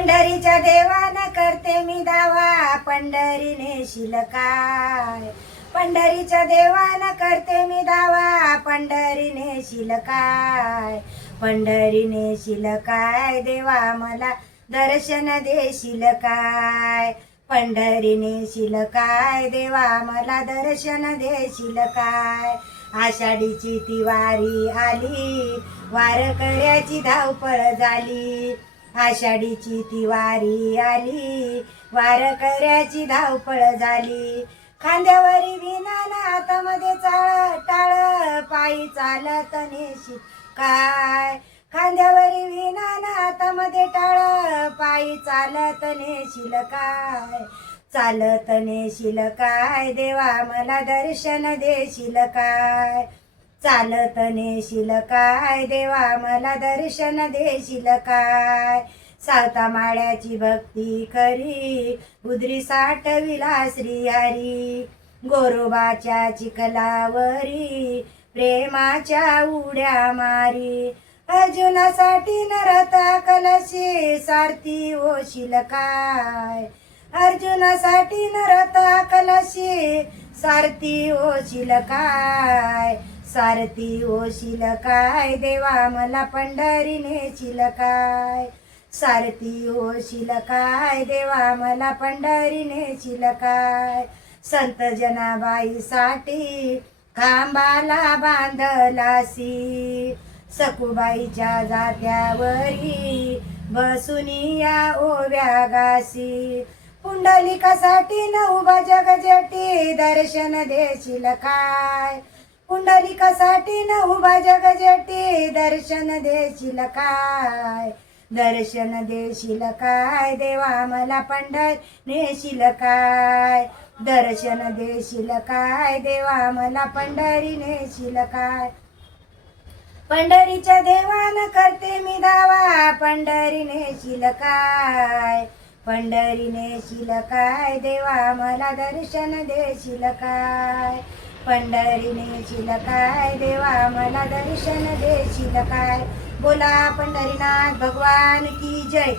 पंढरीच्या देवानं करते मी दावा, पंढरी नेशील काय. पंढरीच्या देवानं करते मी दावा, पंढरी नेशील काय. पंढरी नेशील काय देवा, मला दर्शन देशील काय. पंढरी नेशील काय देवा, मला दर्शन देशील काय. आषाढीची ती वारी आली, वारकऱ्याची धावपळ झाली. आषाढीची ती वारी आली, वारकऱ्याची धावपळ झाली. खांद्यावरी विना हातामध्ये टाळ, पायी चालत नेशील काय. खांद्यावरी विना हातामध्ये टाळ, पायी चालत नेशील काय. चालत नेशील काय देवा, मला दर्शन देशील काय. चालत नेशील काय देवा, मला दर्शन देशील काय. सावता माळ्याची भक्ती खरी, उदरी साठविला श्रीहरी. गोरोबाच्या चिखलावरी, प्रेमाच्या उड्या मारी. अर्जुनासाठी नरता कलशी, सारथी होशील काय. अर्जुनासाठी नरता कलशी, सारथी होशील काय. सारथी होशील काय देवा, मला पंढरी नेशील काय. सारथी होशील काय देवा, मला पंढरी नेशील काय. संत जनाबाईसाठी खांबाला बांधलासी, सखुबाईच्या जात्यावरी बसुनी या ओव्या गासी. पुंडलिकासाठी न उभा जगजेटी, दर्शन देशील काय. पुंडलिकासाठी न उभा जगजेटी, दर्शन देशील काय. दर्शन देशील काय देवा, मला पंढरी नेशील काय. दर्शन देशील काय देवा, मला पंढरी नेशील काय. पंढरीच्या देवानं करते मी दावा, पंढरी नेशील काय. पंढरी नेशील काय देवा, मला दर्शन देशील काय. पंढरी नेशील काय देवा, मला दर्शन देशील काय. बोला पंढरीनाथ भगवान की जय.